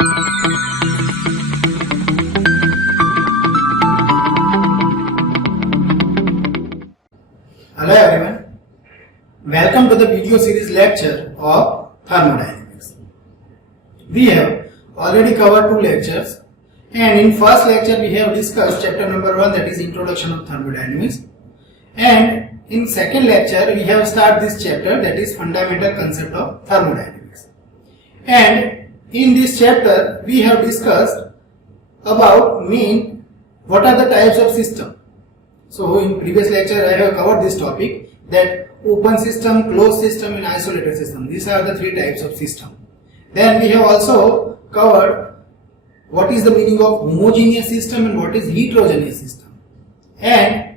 Hello everyone, welcome to the video series lecture of thermodynamics. We have already covered 2 lectures, and in first lecture we have discussed chapter number 1, that is introduction of thermodynamics, and in second lecture we have started this chapter, that is fundamental concept of thermodynamics. And in this chapter we have discussed about what are the types of system. So in previous lecture I have covered this topic, that open system, closed system and isolated system. These are the 3 types of system. Then we have also covered what is the meaning of homogeneous system and what is heterogeneous system. And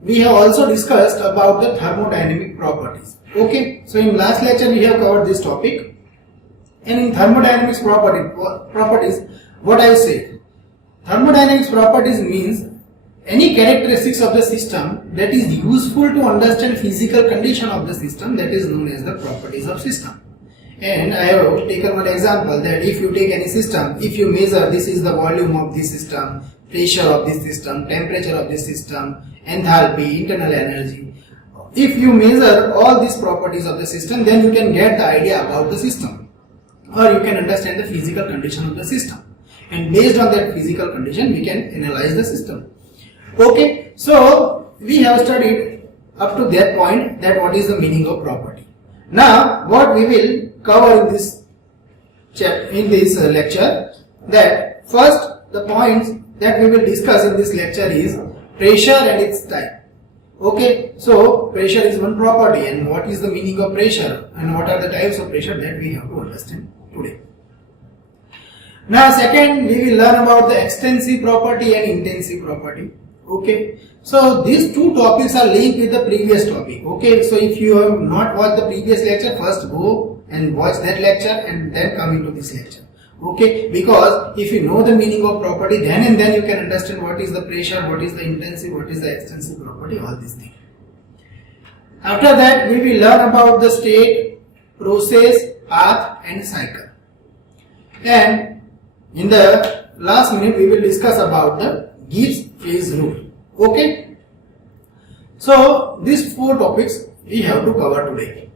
we have also discussed about the thermodynamic properties. Okay, so in last lecture we have covered this topic, and in thermodynamics properties, what I said, thermodynamics properties means any characteristics of the system that is useful to understand physical condition of the system, that is known as the properties of system. And I have taken one example, that if you take any system, if you measure, this is the volume of this system, pressure of this system, temperature of this system, enthalpy, internal energy. If you measure all these properties of the system, then you can get the idea about the system, or you can understand the physical condition of the system. And based on that physical condition, we can analyze the system. Okay, so we have studied up to that point, that what is the meaning of property. Now what we will cover in this lecture, that first the points that we will discuss in this lecture is pressure and its type. Okay, so pressure is one property, and what is the meaning of pressure and what are the types of pressure, that we have to understand today. Now second, we will learn about the extensive property and intensive property. Okay, so these 2 topics are linked with the previous topic. Okay, so if you have not watched the previous lecture, first go and watch that lecture and then come into this lecture. Okay, because if you know the meaning of property, then and then you can understand what is the pressure, what is the intensive, what is the extensive property, all these things. After that, we will learn about the state, process, path and cycle. And in the last minute, we will discuss about the Gibbs phase rule. Okay, so these 4 topics we have to cover today.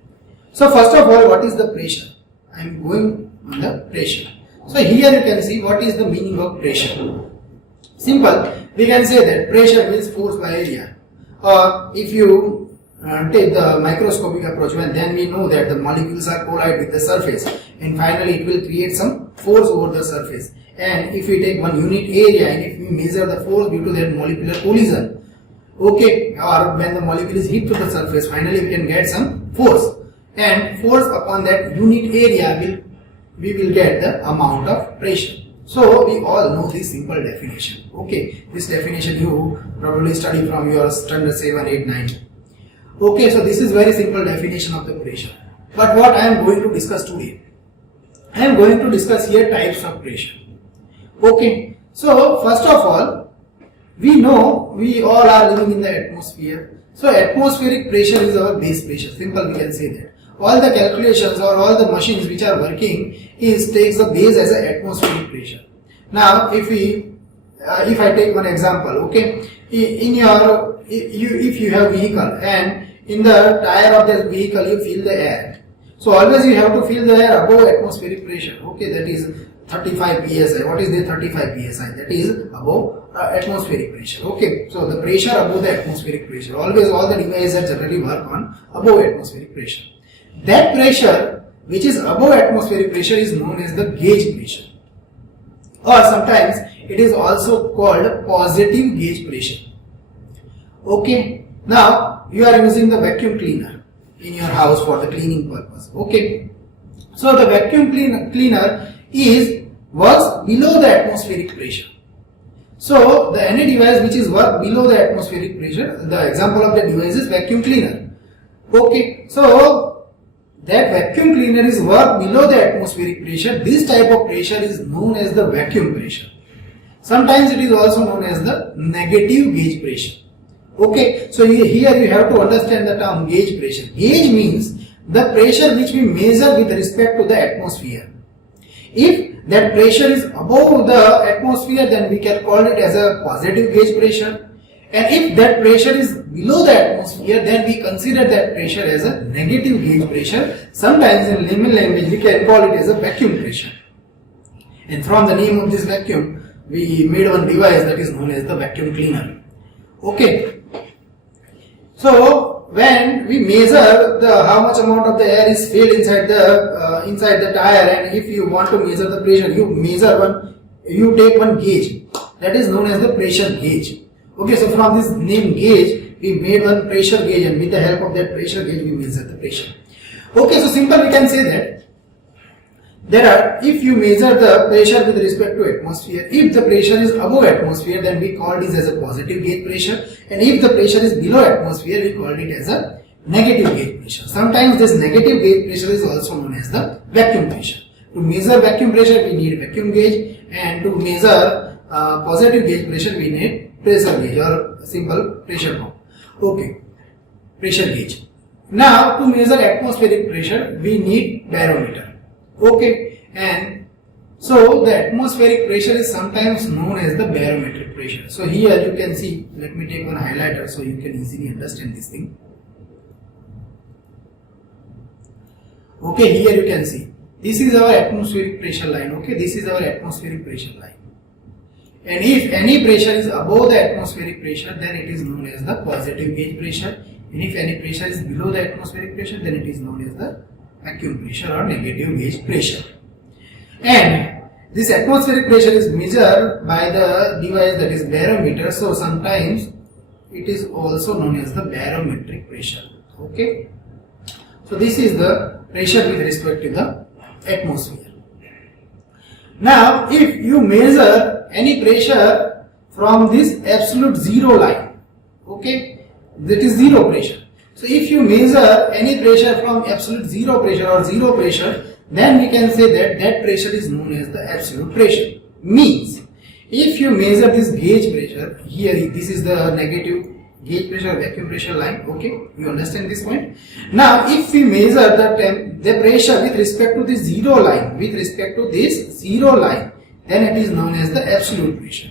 So first of all, what is the pressure? I am going on the pressure. So here you can see what is the meaning of pressure. Simple, we can say that pressure means force by area. Or if you take the microscopic approach, then we know that the molecules are collide with the surface, and finally it will create some force over the surface. And if we take one unit area and if we measure the force due to that molecular collision, okay, or when the molecule is hit to the surface, finally we can get some force, and force upon that unit area we will get the amount of pressure. So we all know this simple definition. Okay, this definition you probably study from your standard 7, 8, 9. Okay, so this is very simple definition of the pressure. But what I am going to discuss today, I am going to discuss here types of pressure. Okay, so first of all, we know we all are living in the atmosphere. So atmospheric pressure is our base pressure. Simple, we can say that. All the calculations or all the machines which are working takes the base as an atmospheric pressure. Now, if I take one example, okay, if you have vehicle and in the tire of this vehicle you feel the air. So always you have to feel the air above atmospheric pressure. Okay, that is 35 psi. What is the 35 psi? That is above atmospheric pressure. Okay, so the pressure above the atmospheric pressure. Always all the devices generally work on above atmospheric pressure. That pressure which is above atmospheric pressure is known as the gauge pressure, or sometimes it is also called positive gauge pressure. Okay, now you are using the vacuum cleaner in your house for the cleaning purpose. Okay, so the vacuum cleaner works below the atmospheric pressure. So the any device which is work below the atmospheric pressure, the example of the device is vacuum cleaner. Okay, so that vacuum cleaner is work below the atmospheric pressure. This type of pressure is known as the vacuum pressure. Sometimes it is also known as the negative gauge pressure. Okay, so here you have to understand the term gauge pressure. Gauge means the pressure which we measure with respect to the atmosphere. If that pressure is above the atmosphere, then we can call it as a positive gauge pressure. And if that pressure is below the atmosphere, then we consider that pressure as a negative gauge pressure. Sometimes in layman language we can call it as a vacuum pressure. And from the name of this vacuum, we made one device that is known as the vacuum cleaner. Okay. So when we measure the how much amount of the air is filled inside the tire, and if you want to measure the pressure, you take one gauge that is known as the pressure gauge. Okay, so from this name gauge, we made one pressure gauge, and with the help of that pressure gauge, we measure the pressure. Okay, so simple we can say that if you measure the pressure with respect to atmosphere, if the pressure is above atmosphere, then we call this as a positive gauge pressure, and if the pressure is below atmosphere, we call it as a negative gauge pressure. Sometimes this negative gauge pressure is also known as the vacuum pressure. To measure vacuum pressure, we need vacuum gauge, and to measure positive gauge pressure, we need pressure gauge or simple pressure pump. Okay, pressure gauge. Now to measure atmospheric pressure, we need barometer. Okay, and so the atmospheric pressure is sometimes known as the barometric pressure. So here you can see, let me take one highlighter so you can easily understand this thing. Okay, here you can see, this is our atmospheric pressure line. Okay, this is our atmospheric pressure line. And if any pressure is above the atmospheric pressure, then it is known as the positive gauge pressure. And if any pressure is below the atmospheric pressure, then it is known as the vacuum pressure or negative gauge pressure. And this atmospheric pressure is measured by the device that is barometer. So sometimes it is also known as the barometric pressure. Okay. So this is the pressure with respect to the atmosphere. Now if you measure any pressure from this absolute zero line, okay, that is zero pressure. So if you measure any pressure from absolute zero pressure or zero pressure, then we can say that that pressure is known as the absolute pressure. Means if you measure this gauge pressure, here this is the negative gauge pressure, vacuum pressure line. Okay, you understand this point? Now if we measure the pressure with respect to this zero line, then it is known as the absolute pressure.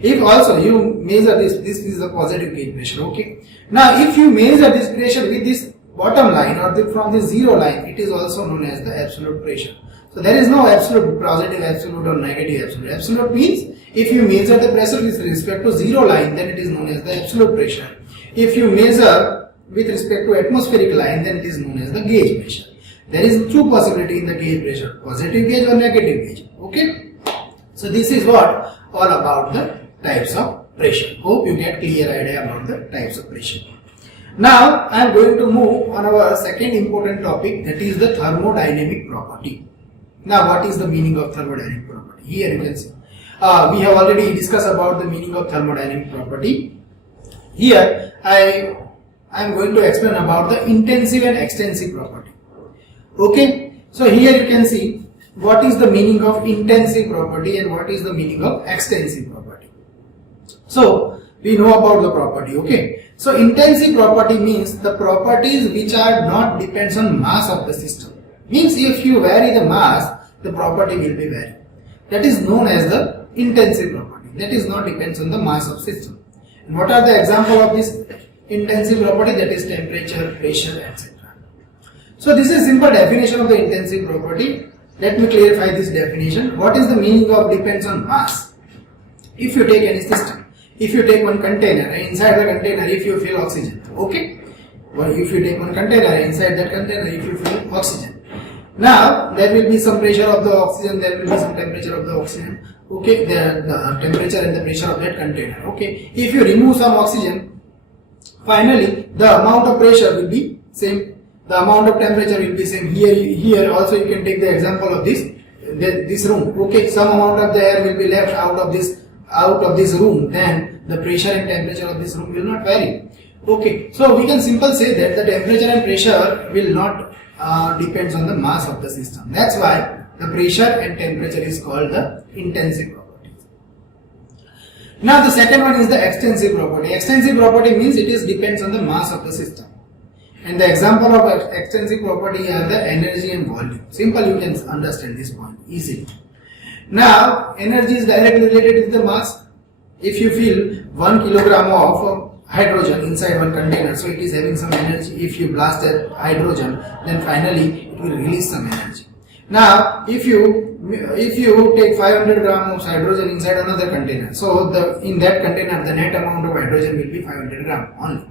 If also you measure this is the positive gauge pressure. Okay. Now if you measure this pressure with this bottom line or from this zero line, it is also known as the absolute pressure. So there is no absolute, positive absolute or negative absolute. Absolute means if you measure the pressure with respect to zero line, then it is known as the absolute pressure. If you measure with respect to atmospheric line, then it is known as the gauge pressure. There is two possibility in the gauge pressure, positive gauge or negative gauge. Okay. So this is what all about the types of pressure. Hope you get clear idea about the types of pressure. Now I am going to move on our second important topic, that is the thermodynamic property. Now what is the meaning of thermodynamic property? Here you can see we have already discussed about the meaning of thermodynamic property. Here I am going to explain about the intensive and extensive property. Okay, so here you can see what is the meaning of intensive property and what is the meaning of extensive property. So we know about the property. Okay, so intensive property means the properties which are not depends on mass of the system. Means if you vary the mass, the property will be varied. That is known as the intensive property. That is not depends on the mass of system. And what are the example of this intensive property? That is temperature, pressure, etc. So this is simple definition of the intensive property. Let me clarify this definition. What is the meaning of depends on mass? If you take any system, if you take one container, inside the container if you fill oxygen, okay? Well, if you take one container, inside that container if you fill oxygen, now there will be some pressure of the oxygen, there will be some temperature of the oxygen, okay? The temperature and the pressure of that container, okay? If you remove some oxygen, finally the amount of pressure will be same, the amount of temperature will be same. Here also you can take the example of this room, okay? Some amount of the air will be left out of this room, then the pressure and temperature of this room will not vary. Okay, so we can simply say that the temperature and pressure will not depends on the mass of the system. That's why the pressure and temperature is called the intensive property. Now the second one is the extensive property. Extensive property means it is depends on the mass of the system. And the example of extensive property are the energy and volume. Simple, you can understand this point easily. Now, energy is directly related with the mass. If you feel 1 kilogram of hydrogen inside one container, so it is having some energy. If you blast that hydrogen, then finally it will release some energy. Now, if you take 500 grams of hydrogen inside another container, so in that container the net amount of hydrogen will be 500 grams only.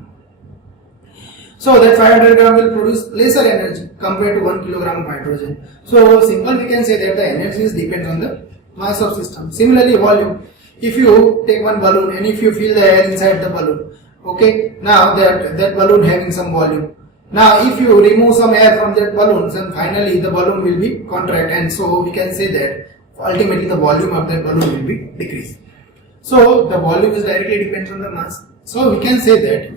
So that 500 gram will produce lesser energy compared to 1 kilogram of hydrogen. So simple, we can say that the energy depends on the mass of system. Similarly, volume. If you take one balloon and if you fill the air inside the balloon, okay, now that balloon having some volume. Now if you remove some air from that balloon, then finally the balloon will be contract, and so we can say that ultimately the volume of that balloon will be decreased. So the volume is directly depends on the mass. So we can say that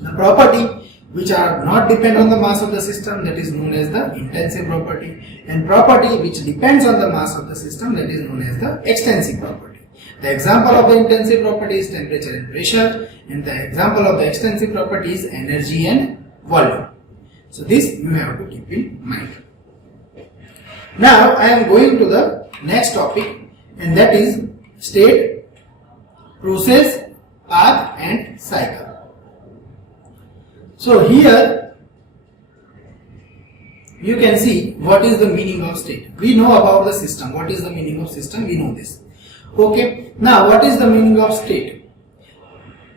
the property which are not depend on the mass of the system, that is known as the intensive property, and property which depends on the mass of the system, that is known as the extensive property. The example of the intensive property is temperature and pressure, and the example of the extensive property is energy and volume. So this you have to keep in mind. Now I am going to the next topic, and that is state, process, path and cycle. So here you can see what is the meaning of state. We know about the system. What is the meaning of system? We know this. Okay. Now what is the meaning of state?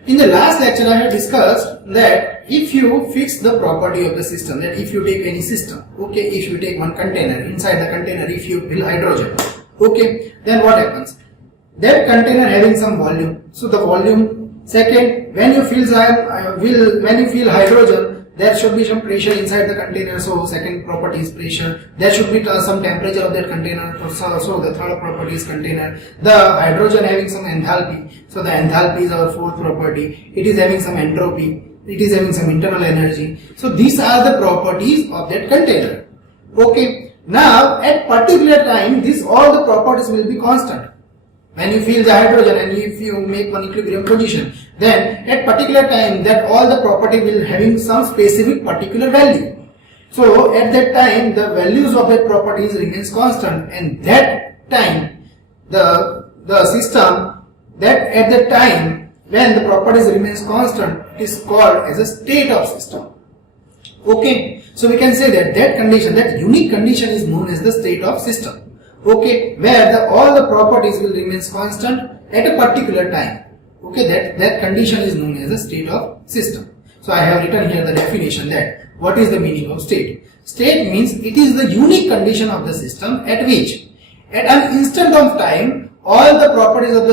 In the last lecture I had discussed that if you fix the property of the system, that if you take any system, okay, if you take one container, inside the container if you fill hydrogen, okay, then what happens? That container having some volume. So the volume. Second, when you fill hydrogen, there should be some pressure inside the container. So second property is pressure. There should be some temperature of that container. So the third property is container. The hydrogen having some enthalpy. So the enthalpy is our fourth property. It is having some entropy. It is having some internal energy. So these are the properties of that container. Okay. Now at particular time, all the properties will be constant. When you fill the hydrogen and if you make one equilibrium position, then at particular time that all the property will having some specific particular value. So at that time the values of that properties remains constant, and that time the system that at that time when the properties remains constant is called as a state of system. Okay, so we can say that condition, that unique condition is known as the state of system. Okay, where all the properties will remain constant at a particular time. Okay, that condition is known as the state of system. So I have written here the definition that what is the meaning of state. State means it is the unique condition of the system at which at an instant of time all the properties of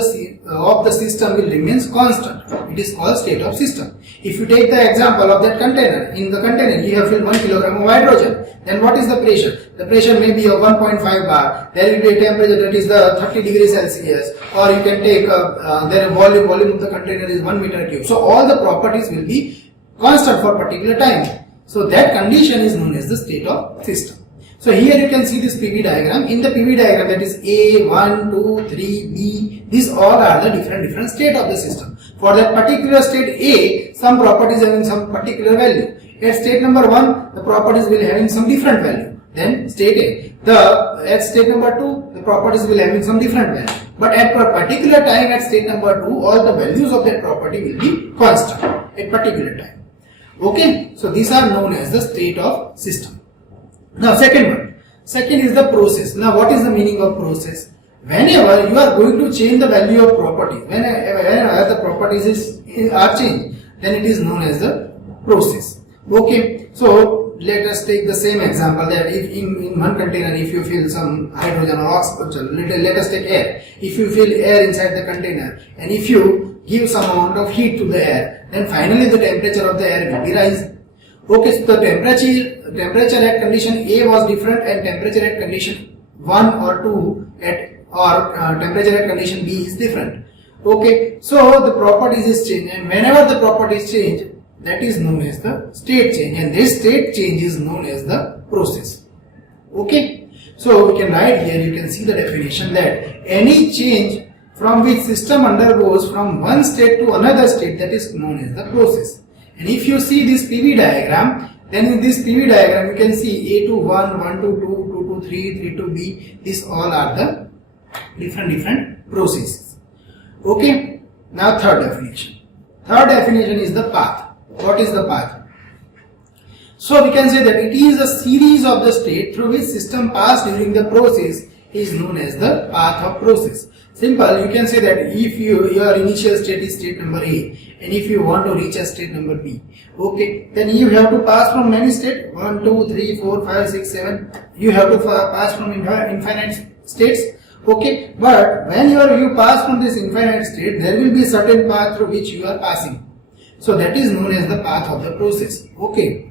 the system will remain constant. It is called state of system. If you take the example of that container, in the container you have filled 1 kilogram of hydrogen, then what is the pressure? The pressure may be of 1.5 bar. There will be a temperature that is the 30 degrees Celsius, or you can take their volume of the container is 1 meter cube. So all the properties will be constant for particular time. So that condition is known as the state of system. So here you can see this PV diagram. In the PV diagram, that is A, 1, 2, 3, B, these all are the different state of the system. For that particular state A, some properties having some particular value. At state number 1, the properties will having some different value. Then state A. At state number 2, the properties will having some different value. But at a particular time at state number 2, all the values of that property will be constant at particular time. Okay, so these are known as the state of system. Now second is the process. Now what is the meaning of process? Whenever you are going to change the value of property, whenever the properties are changed, then it is known as the process. Okay, so let us take the same example that if in one container if you fill some hydrogen or oxygen, let us take air. If you fill air inside the container and if you give some amount of heat to the air, then finally the temperature of the air will be rise. Okay, so the temperature at condition A was different and temperature at condition 1 or 2 temperature at condition B is different. Okay, so the properties is changed, and whenever the properties change, that is known as the state change, and this state change is known as the process. Okay, so we can write here, you can see the definition that any change from which system undergoes from one state to another state, that is known as the process. And if you see this PV diagram, then in this PV diagram you can see A to 1, 1 to 2, 2 to 3, 3 to B. These all are the different processes. Okay. Now third definition. Third definition is the path. What is the path? So we can say that it is a series of the state through which system pass during the process is known as the path of process. Simple, you can say that if your initial state is state number A, and if you want to reach a state number B, okay, then you have to pass from many states, 1, 2, 3, 4, 5, 6, 7, you have to pass from infinite states, okay, but when you pass from this infinite state, there will be a certain path through which you are passing. So that is known as the path of the process, okay.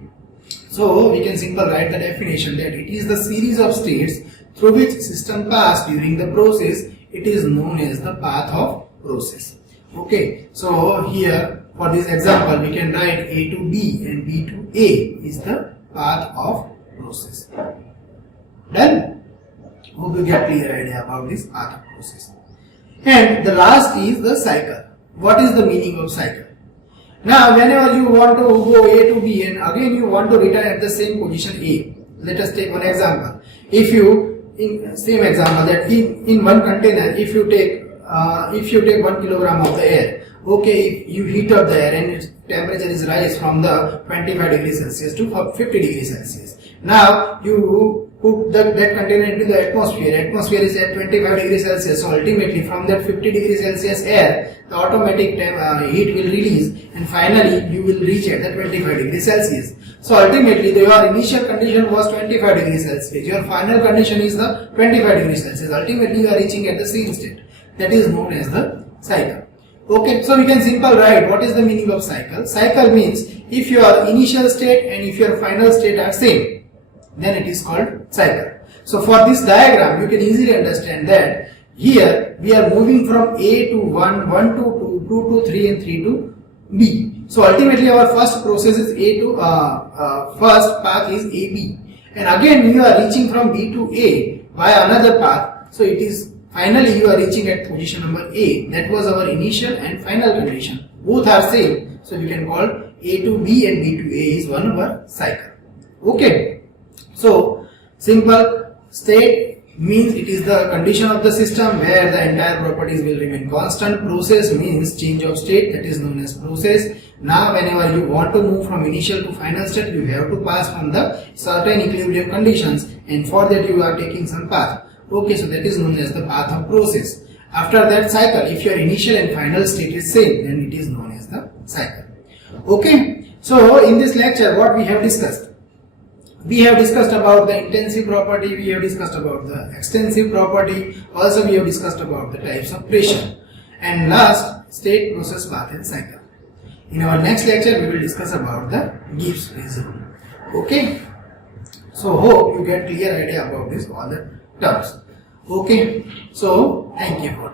So we can simply write the definition that it is the series of states through which system pass during the process. It is known as the path of process. Okay. So here for this example we can write A to B and B to A is the path of process. Done? Hope you get clear idea about this path of process. And the last is the cycle. What is the meaning of cycle? Now, whenever you want to go A to B and again you want to return at the same position A, let us take one example. If you, in same example, that in one container, if you take 1 kilogram of the air, okay, if you heat up the air and its temperature is rise from the 25 degrees Celsius to 50 degrees Celsius. Now you put that container into the atmosphere. Atmosphere is at 25 degrees Celsius. So ultimately from that 50 degrees Celsius air, the automatic heat will release and finally you will reach at the 25 degrees Celsius. So ultimately your initial condition was 25 degrees Celsius. Your final condition is the 25 degrees Celsius. Ultimately you are reaching at the same state. That is known as the cycle. Okay, so we can simply write what is the meaning of cycle. Cycle means if your initial state and if your final state are same, then it is called cycle. So for this diagram you can easily understand that here we are moving from A to 1, 1 to 2, 2 to 3 and 3 to B. So ultimately our first process is A to first path is AB, and again you are reaching from B to A via another path. So it is finally you are reaching at position number A. That was our initial and final condition. Both are same. So we can call A to B and B to A is one of our cycle. Okay. So simple, state means it is the condition of the system where the entire properties will remain constant. Process means change of state, that is known as process. Now whenever you want to move from initial to final state, you have to pass from the certain equilibrium conditions, and for that you are taking some path. Okay, so that is known as the path of process. After that cycle, if your initial and final state is same, then it is known as the cycle. Okay, so in this lecture what we have discussed? We have discussed about the intensive property, we have discussed about the extensive property, also we have discussed about the types of pressure, and last, state, process, path and cycle. In our next lecture we will discuss about the Gibbs rule. Okay, so hope you get clear idea about this all the terms. Okay, so thank you for